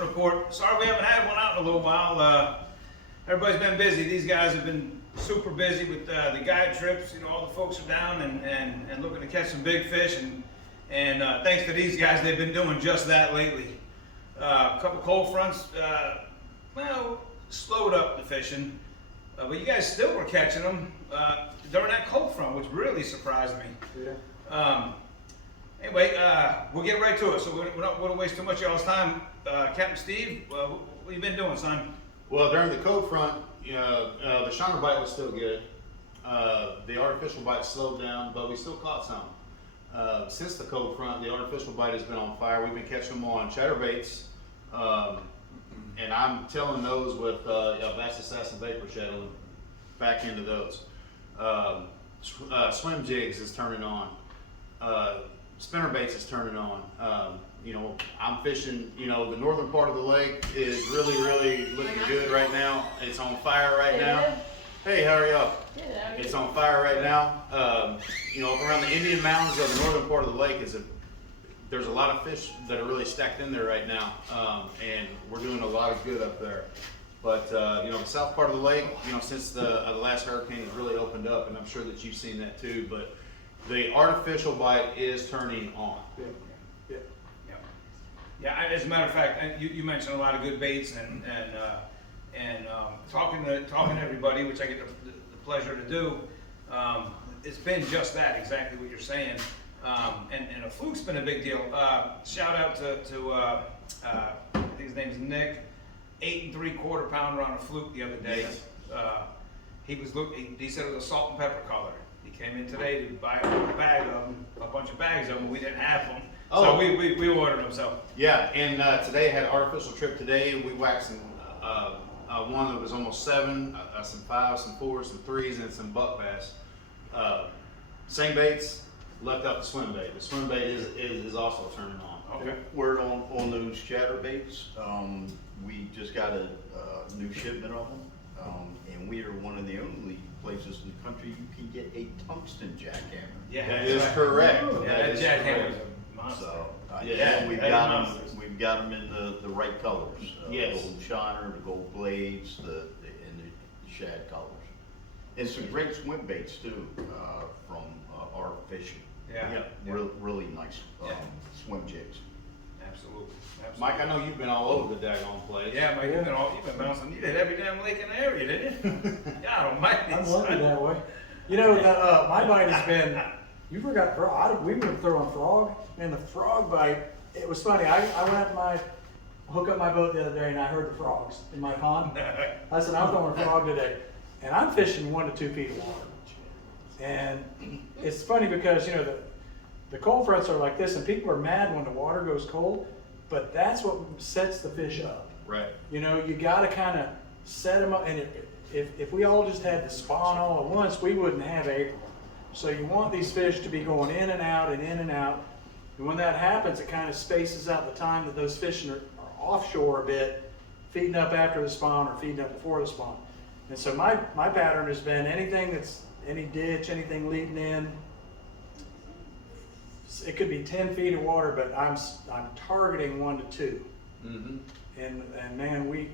fishing report. Sorry we haven't had one out in a little while. Everybody's been busy. These guys have been super busy with the guide trips. You know, all the folks are down and looking to catch some big fish. And thanks to these guys, they've been doing just that lately. A couple cold fronts, well, slowed up the fishing. But you guys still were catching them during that cold front, which really surprised me. Yeah. Anyway, we'll get right to it. So we're not going to waste too much of y'all's time. Captain Steve, what you been doing, son? Well, during the cold front, the shiner bite was still good. The artificial bite slowed down, but we still caught some. Since the cold front, the artificial bite has been on fire. We've been catching them on chatterbaits, and I'm telling those with Bass Assassin Vapor Shadow back into those. Swim jigs is turning on. Spinner baits is turning on. You know, I'm fishing, you know, the northern part of the lake is really looking good right now. It's on fire right now. Hey, how are y'all? It's on fire right now. You know, around the Indian Mountains of the northern part of the lake there's a lot of fish that are really stacked in there right now. And we're doing a lot of good up there. But, you know, the south part of the lake, you know, since the last hurricane has really opened up, and I'm sure that you've seen that too, but the artificial bite is turning on. Yeah, as a matter of fact, you mentioned a lot of good baits and talking to everybody, which I get the pleasure to do. It's been just that, exactly what you're saying. And a fluke's been a big deal. Shout out to I think his name's Nick, 8 3/4 pounder on a fluke the other day. Yes. He said it was a salt and pepper color. He came in today to buy a bunch of bags of them. We didn't have them. Oh. So we ordered them. So Yeah, and today I had an artificial trip today. We whacked some, one that was almost 7, some 5s, some 4s, some 3s, and some buck bass. Same baits, left out the swim bait. The swim bait is also turning on. okay. Word on those chatterbaits, we just got a new shipment of them, and we are one of the only places in the country you can get a tungsten jackhammer. Yeah, That that's is right. correct. Yeah, that is jackhammer's correct. a monster. So Yeah, yeah, we've that got is them. monsters. We've got them in the right colors. Yes. The gold shiner, the gold blades, and the shad colors, and some great swim baits too from our fishing. Yeah. Really nice Yeah. swim jigs. Absolutely. Mike, I know you've been all over the daggone place. Yeah, Mike, you've been bouncing. You did every damn lake in the area, didn't you? Yeah, I don't mind it. I'm lucky that way. You know, my bite has been, you forgot frog. We were throwing frog, and the frog bite, it was funny. I went to hook up my boat the other day, and I heard the frogs in my pond. I said, I'm throwing a frog today. And I'm fishing 1 to 2 feet of water. And it's funny because, you know, the cold fronts are like this, and people are mad when the water goes cold, but that's what sets the fish up. Right. You know, you got to kind of set them up, and if we all just had to spawn all at once, we wouldn't have April. So you want these fish to be going in and out and in and out, and when that happens, it kind of spaces out the time that those fish are offshore a bit, feeding up after the spawn or feeding up before the spawn. And so my pattern has been anything that's any ditch, anything leading in. It could be 10 feet of water, but I'm targeting 1 to 2. Mm-hmm. And man,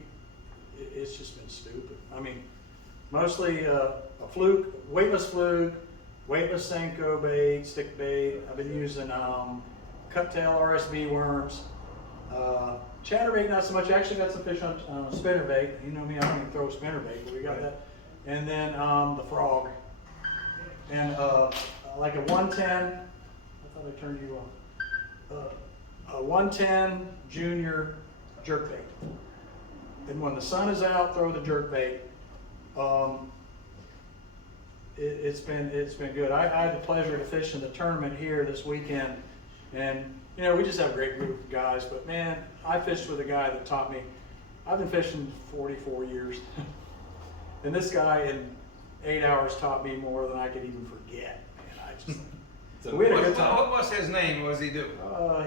it's just been stupid. I mean, mostly a fluke, weightless Senko bait, stick bait. I've been using cut-tail RSB worms. Chatterbait not so much. Actually got some fish on spinner bait. You know me, I don't even throw spinner bait, but we got that. And then the frog. And like a 110, I thought I turned you on. A 110 junior jerkbait. And when the sun is out, throw the jerkbait. It's been good. I had the pleasure to fish in the tournament here this weekend, and you know, we just have a great group of guys. But man, I fished with a guy that taught me. I've been fishing 44 years, and this guy in 8 hours taught me more than I could even forget. Man, I just. We had a good time. What was his name? What does he do?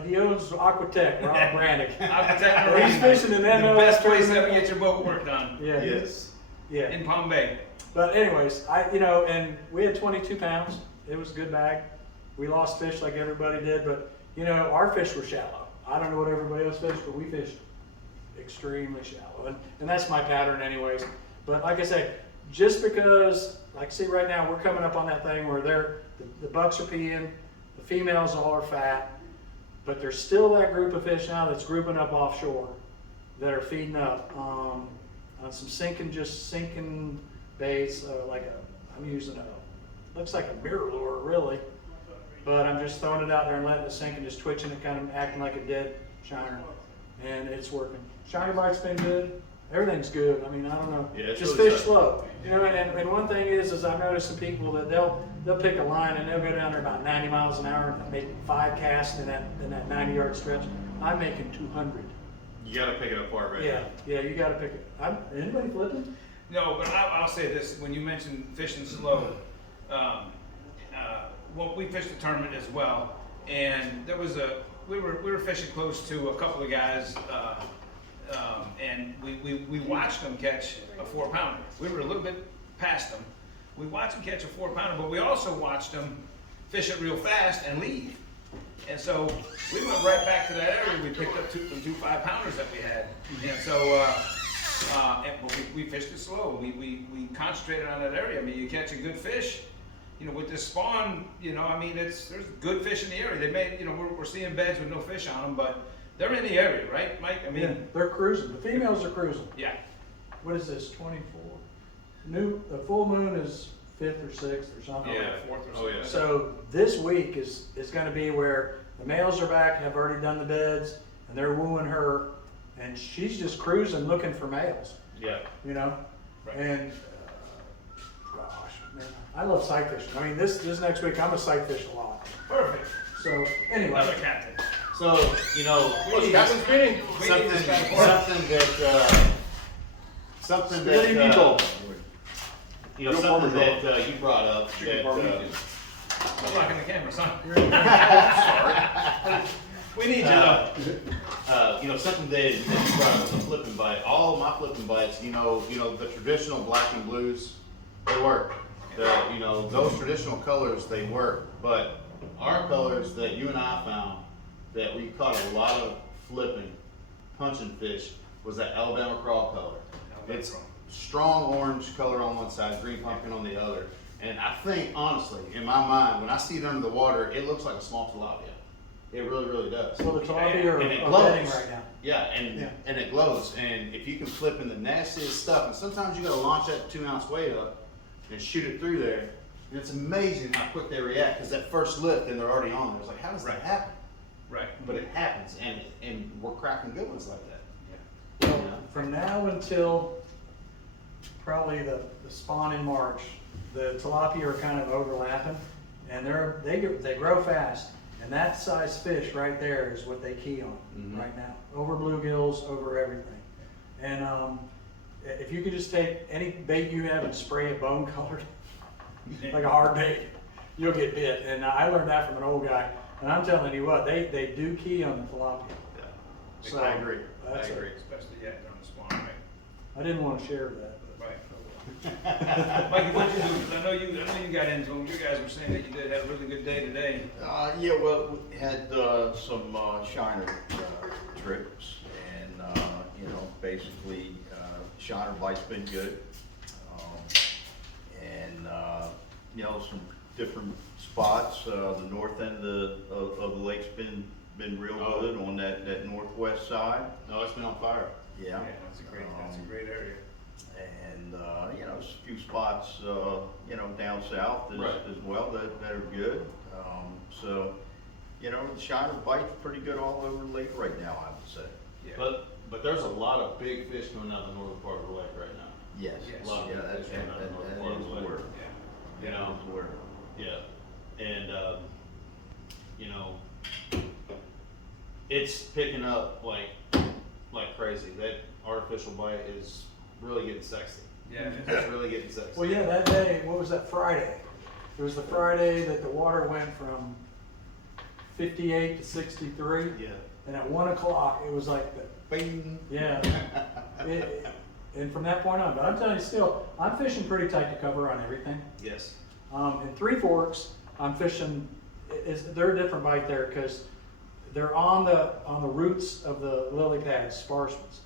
He owns Aquatech, Rob Brannick. Aquatech He's Marine. fishing in that. The best place to ever get your boat work done. Yeah. Yes. Yeah. In Palm Bay. But anyways, and we had 22 pounds. It was a good bag. We lost fish like everybody did, but you know, our fish were shallow. I don't know what everybody else fished, but we fished extremely shallow, and that's my pattern anyways. But like I say, just because, like see right now, we're coming up on that thing where the bucks are peeing, the females all are fat, but there's still that group of fish now that's grouping up offshore that are feeding up on some sinking baits, I'm using looks like a mirror lure really, but I'm just throwing it out there and letting it sink and just twitching it, kind of acting like a dead shiner, and it's working. Shiner bite's been good. Everything's good. I mean, I don't know. Yeah, it's just really fish tough. slow. You know, and one thing is I've noticed some people that they'll pick a line and they'll go down there about 90 miles an hour and make 5 casts in that 90-yard stretch. I'm making 200. You gotta pick it apart right Yeah, you got to pick it. Anybody flipping? No, but I'll say this, when you mentioned fishing slow, well, we fished a tournament as well, and there was we were fishing close to a couple of guys, and we watched them catch a 4-pounder. We were a little bit past them. We watched them catch a 4-pounder, but we also watched them fish it real fast and leave. And so we went right back to that area. We picked up two 5-pounders that we had, and so but we fished it slow. We concentrated on that area. I mean, you catch a good fish, you know, with this spawn, you know, I mean, there's good fish in the area. They may, you know, we're seeing beds with no fish on them, but they're in the area, right, Mike? I mean, Yeah, they're cruising. The females are cruising. yeah. What is this? 24. The full moon is 5th or 6th or something. Yeah, 4th or Oh, something. yeah. So this week is going to be where the males are back, have already done the beds, and they're wooing her, and she's just cruising looking for males, Yeah. you know? Right. And gosh, man, I love sight fishing. I mean, this next week I'm gonna sight fish a lot. Perfect. So anyway, Another captain. So, you know, Captain's meeting. something Spaghetti that, meatball. you know, something that you brought up that, I'm blocking the camera, son. We need you though. you know, something that you brought up, the flipping bite. All of my flipping bites, you know, the traditional black and blues, they work. You know, those traditional colors, they work. But our colors that you and I found that we caught a lot of flipping, punching fish was that Alabama crawl color. It's strong orange color on one side, green pumpkin on the other. And I think, honestly, in my mind, when I see it under the water, it looks like a small tilapia. It really, really does. so the tilapia are And it bedding glows. right now. Yeah, and it glows. And if you can flip in the nastiest stuff, and sometimes you gotta launch that 2-ounce weight up and shoot it through there, and it's amazing how quick they react, because that first lift and they're already on there. It's like, how does that happen? Right. But it happens, and we're cracking good ones like that. Yeah. You know? From now until probably the spawn in March, the tilapia are kind of overlapping, and they grow fast, and that size fish right there is what they key on right now. Over bluegills, over everything. And if you could just take any bait you have and spray it bone colored, like a hard bait, you'll get bit. And I learned that from an old guy. And I'm telling you what, they do key on the tilapia. Yeah. So, I agree. I that's agree. Especially during the spawn, right? I didn't want to share that. Right. Mikey, what did you do? 'Cause I know you got into them. You guys were saying that you did have a really good day today. Yeah, well, we had some shiner trips, and you know, basically, shiner bite's been good, and you know, some different spots. The north end of the lake's been real good on that northwest side. No, it's been on fire. Yeah. That's a great area. And you know, a few spots, you know, down south Right. as well that are good. So, you know, the shiner bite's pretty good all over the lake right now, I would say. Yeah. But there's a lot of big fish coming out of the northern part of the lake right now. Yes, Yes. A lot of yeah, big that fish coming out of the northern part of the is lake. where, Yeah. You know, that is where. yeah, and you know, it's picking up like crazy. That artificial bite is really getting sexy. Yeah. It's really getting sexy. Well, yeah, that day, what was that Friday? It was the Friday that the water went from 58 to 63. Yeah. And at 1 o'clock, it was like Bing. yeah. And from that point on, but I'm telling you still, I'm fishing pretty tight to cover on everything. Yes. In Three Forks, I'm fishing, they're a different bite there because they're on the roots of the lily pads, sparse ones.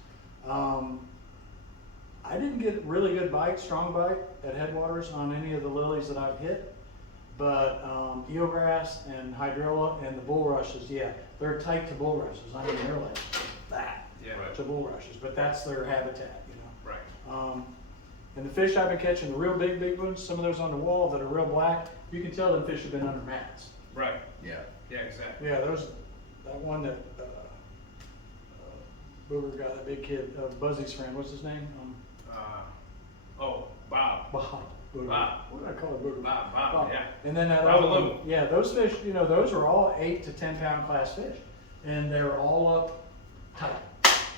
I didn't get really good bite, strong bite at Headwaters on any of the lilies that I've hit, but eelgrass and hydrilla and the bulrushes, yeah, they're tight to bulrushes. I mean, they're like that Yeah. to bulrushes, but that's their habitat, you know. Right. And the fish I've been catching, the real big ones, some of those on the wall that are real black, you can tell them fish have been under mats. Right. Yeah. Yeah, exactly. Yeah, that one that Booger got, that big kid, Buzzy's friend, what's his name? Oh, Bob. Bob. Booger. Bob. What did I call it, Booger? Bob, yeah. And then that Bob other one, Lou. yeah, those fish, you know, those are all 8 to 10 pound class fish, and they're all up tight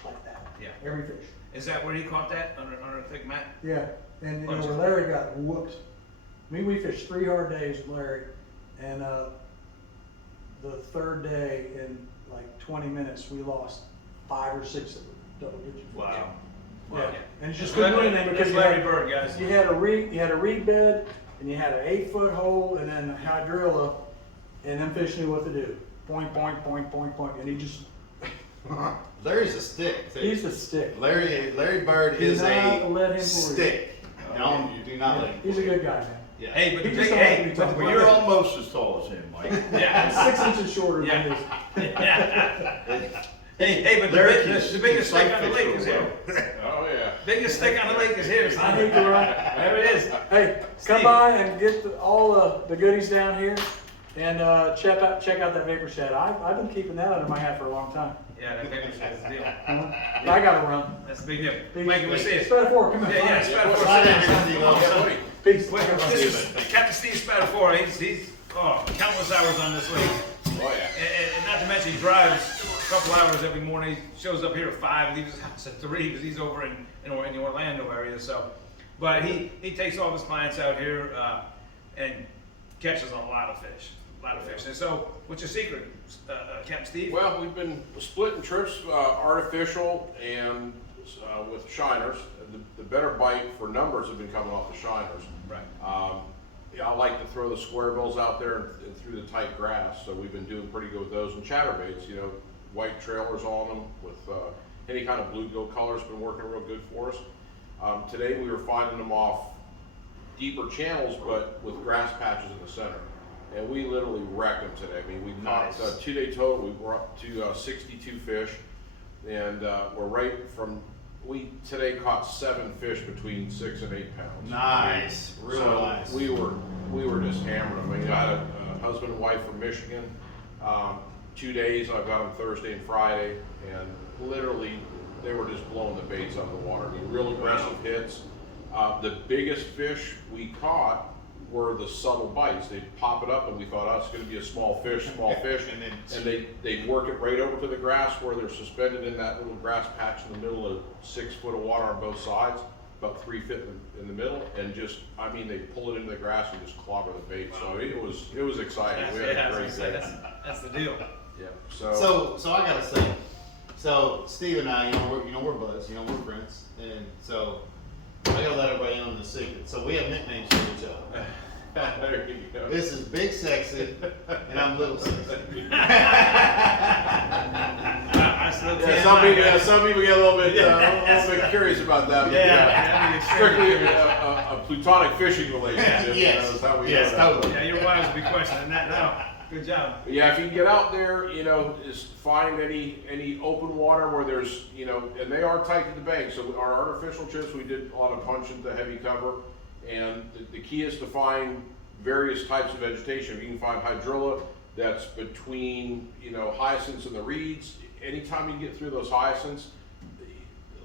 like that. Yeah. Every fish. Is that where he caught that under a thick mat? Yeah, and you know, Bunch where of- Larry got whooped. We fished 3 hard days with Larry, and the third day in like 20 minutes, we lost 5 or 6 of them, double-digit fish. Wow. Yeah, and you just That's couldn't do anything because That's Larry Bird, guys. you had a reed bed, and you had an 8-foot hole, and then a hydrilla, and them fish knew what to do. Point, and he just, Larry's a stick, too. he's a stick. Larry Bird Do is not a let him stick. No, you do not let him. He's a good guy, man. Yeah. Hey, but the He big, just don't like to hey, be but talked the about. You're almost as tall as him, Mike. yeah. 6 inches shorter than Yeah. this. Hey, but Larry the biggest can stick on the fight lake is fish here. Oh, yeah. Biggest stick on the lake is here. I hate to run. There it is. Hey, come Steve. by and get all the goodies down here, and check out that vapor shed. I've been keeping that under my hat for a long time. Yeah, that big shit's the deal. But I gotta run. That's the big deal. Mike, we'll see it. Spatafora, come here. Yeah, Slide in here, Steve. Spatafora. Peace. Wait, this is Captain Steve Spatafora. He's countless hours on this lake. Oh, yeah. And not to mention, he drives a couple hours every morning. He shows up here at 5, leaves his house at 3 because he's over in the Orlando area. So, but he takes all his clients out here and catches a lot of fish. And so, what's your secret, Captain Steve? Well, we've been splitting trips, artificial and with shiners. The better bite for numbers have been coming off the shiners. Right. Yeah, I like to throw the square bills out there and through the tight grass, so we've been doing pretty good with those. And chatterbaits, you know, white trailers on them with any kind of bluegill color's been working real good for us. Today we were finding them off deeper channels, but with grass patches in the center. And we literally wrecked them today. I mean, we caught Nice. 2-day total. We were up to 62 fish, and we're right from. We today caught 7 fish between 6 and 8 pounds. Nice, real So nice. we were just hammering them. I mean, I had a husband and wife from Michigan. 2 days. I've got them Thursday and Friday, and literally they were just blowing the baits out of the water. I mean, real aggressive hits. The biggest fish we caught were the subtle bites. They'd pop it up and we thought, oh, it's gonna be a small fish. And they'd work it right over to the grass where they're suspended in that little grass patch in the middle of 6 foot of water on both sides, about 3 feet in the middle, and just, I mean, they pull it into the grass and just clobber the bait. So it was exciting. We had a great day. That's the deal. Yeah, So I gotta say, so Steve and I, we're buds, we're friends, and so I gotta let everybody know the secret. So we have nicknames for each other. there you go. This is Big Sexy, and I'm Little Sexy. I still Yeah, some people get a little bit curious about that. But Yeah. strictly a plutonic fishing relationship. Yes. Is how we Yes, do it. totally. Yeah, your wives will be questioning that now. Good job. Yeah, if you can get out there, just find any open water where there's, and they are tight to the bank. So our artificial chips, we did a lot of punching to heavy cover, and the key is to find various types of vegetation. If you can find hydrilla that's between, hyacinths and the reeds, anytime you get through those hyacinths,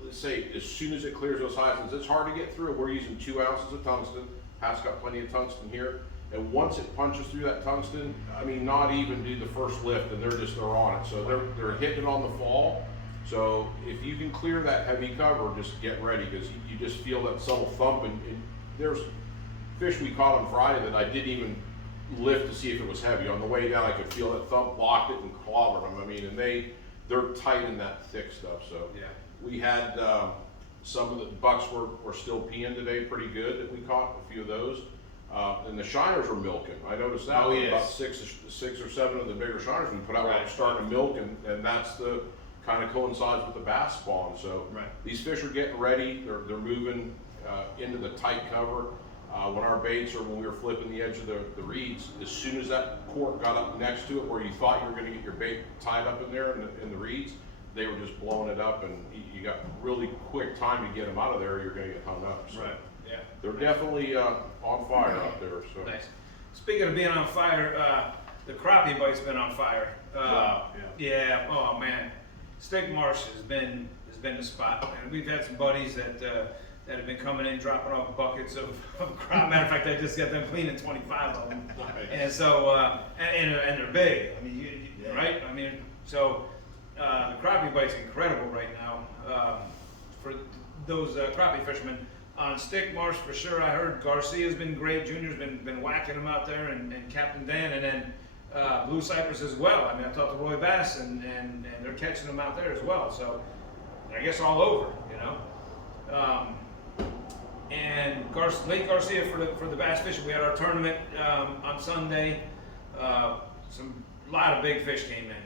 let's say as soon as it clears those hyacinths, it's hard to get through. We're using 2 ounces of tungsten. Pat's got plenty of tungsten here. And once it punches through that tungsten, I mean, not even do the first lift, and they're on it. So they're hitting it on the fall. So if you can clear that heavy cover, just get ready, because you just feel that subtle thump. And there's fish we caught on Friday that I didn't even lift to see if it was heavy. On the way down, I could feel that thump, locked it, and clobbered them. I mean, and they're tight in that thick stuff. So Yeah. we had some of the bucks were still peeing today, pretty good, that we caught a few of those. And the shiners were milking. I noticed that. Oh, yes. About six or seven of the bigger shiners we put out were Right. starting to milk, and that's kind of coincides with the bass spawn. So Right. these fish are getting ready. They're moving into the tight cover. When our baits, or when we were flipping the edge of the reeds, as soon as that cork got up next to it, where you thought you were going to get your bait tied up in there in the reeds, they were just blowing it up, and you got really quick time to get them out of there, or you're going to get hung up. So Right, yeah. they're definitely on fire out there. So Nice. Speaking of being on fire, the crappie bite's been on fire. Wow, Yeah, oh man. Stick Marsh has been the spot. And we've had some buddies that have been coming in, dropping off buckets of crop. Matter of fact, I just got them cleaning 25 of them. And so, and they're big. I mean, right? I mean, so the crappie bite's incredible right now for those crappie fishermen. On Stick Marsh for sure, I heard Garcia's been great. Junior's been whacking them out there, and Captain Dan, and then Blue Cypress as well. I mean, I talked to Roy Bass, and they're catching them out there as well. So I guess all over, you know. And Lake Garcia for the bass fishing. We had our tournament on Sunday. A lot of big fish came in.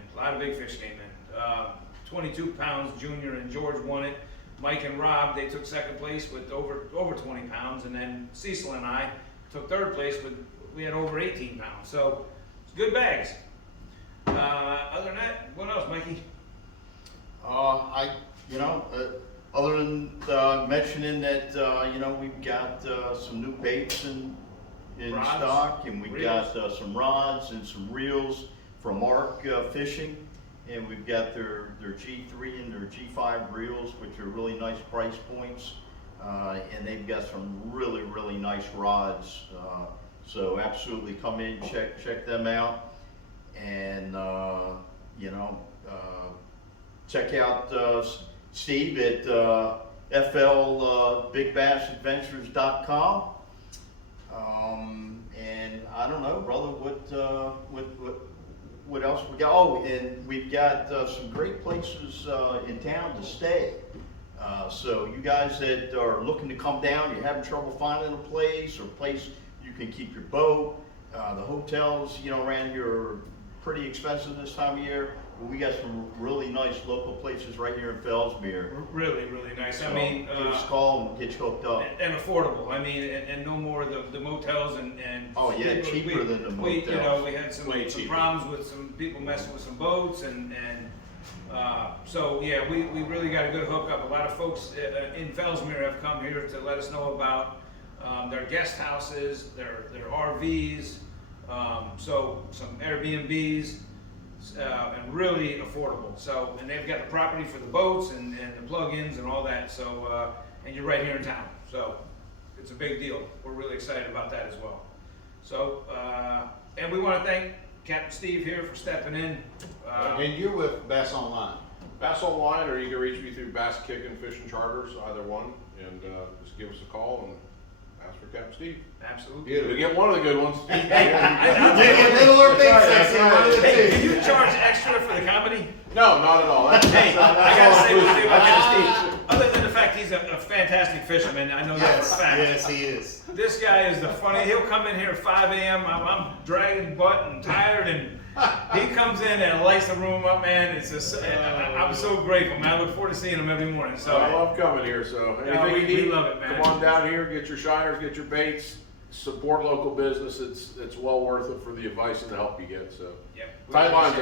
22 pounds. Junior and George won it. Mike and Rob, they took second place with over 20 pounds, and then Cecil and I took third place with, we had over 18 pounds. So it's good bags. Other than that, what else, Mikey? Other than mentioning that, we've got some new baits in Rods, stock, and we've reels. got some rods and some reels from Arc Fishing, and we've got their G3 and their G5 reels, which are really nice price points, and they've got some really, really nice rods. So absolutely come in, check them out, and check out Steve at FLBigBassAdventures.com. And I don't know, brother, what else we got? Oh, and we've got some great places in town to stay. So you guys that are looking to come down, you're having trouble finding a place you can keep your boat. The hotels, around here are pretty expensive this time of year. But we got some really nice local places right here in Fellsmere. Really, really nice. So I mean, give us a call and get you hooked up. and affordable. I mean, and no more of the motels and. Oh, yeah, cheaper than the motels. We had some Way cheaper. problems with some people messing with some boats, so yeah, we really got a good hookup. A lot of folks in Fellsmere have come here to let us know about their guest houses, their RVs, so some Airbnbs. And really affordable. So, and they've got the property for the boats and the plug-ins and all that. So, and you're right here in town. So, it's a big deal. We're really excited about that as well. So, and we want to thank Captain Steve here for stepping in. And you're with Bass Online. Bass Online, or you can reach me through Bass Kick and Fishing Charters, either one, and just give us a call and ask for Captain Steve. Absolutely. We get one of the good ones. Little or big section, one of the Hey, two. do you charge extra for the comedy? No, not at all. That's, Hey, that's I gotta all say one thing inclusive. about Captain Steve. Other than the fact he's a fantastic fisherman, I know that for a fact. Yes, he is. This guy is the funny. He'll come in here at 5 a.m. I'm dragging butt and tired, and he comes in and lights the room up, man. It's just, I'm so grateful, man. I look forward to seeing him every morning. So I love coming here, so Yeah, anything we you need, love it, man. come on down here, get your shiners, get your baits, support local business. It's well worth it for the advice and the help you get, so. yeah, Tight lines